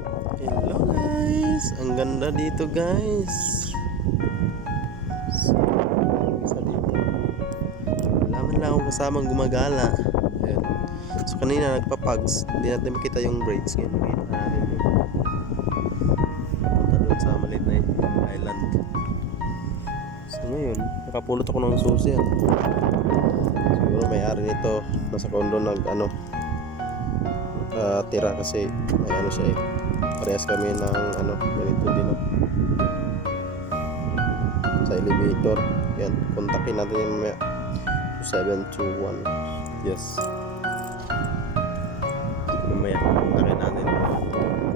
Hello guys, ang ganda dito guys. So, isa dito. Wala man lang akong kasamang gumagala. Ayan. So kanina nagpapags, hindi natin makita yung braids. Ngayon makita natin yung punta doon sa maliit na island. So ngayon, nakapulot ako ng susi. Siguro may-ari nito nasa condo tira kasi may siya eh. Parehas kami ng ganito din sa elevator. Yan, kontakin natin yung 2721. Yes. Mamaya kontakin natin.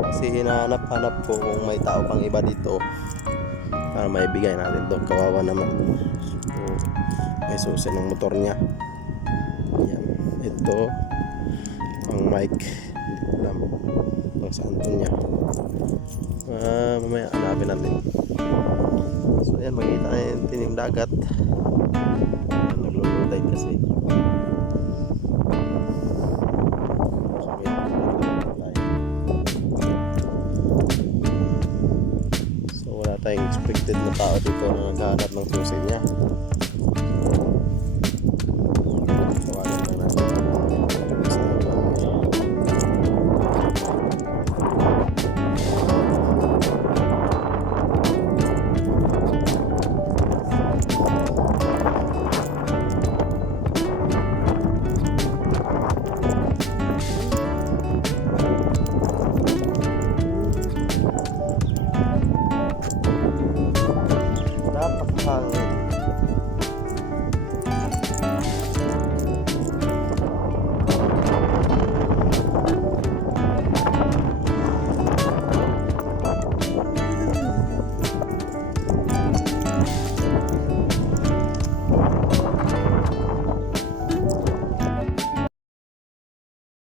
Kasi hinahanap-hanap ko kung may tao pang iba dito para maibigay natin to. Kawawa naman. So, may susi ng motor niya. Yan. Ito ang mic. Hindi ko alam kung saan to niya. Mamaya hanapin natin. So yan, makita natin yung dagat. Naglo-low tide kasi. So wala tayong expected na tao dito na naghahanap ng susi niya.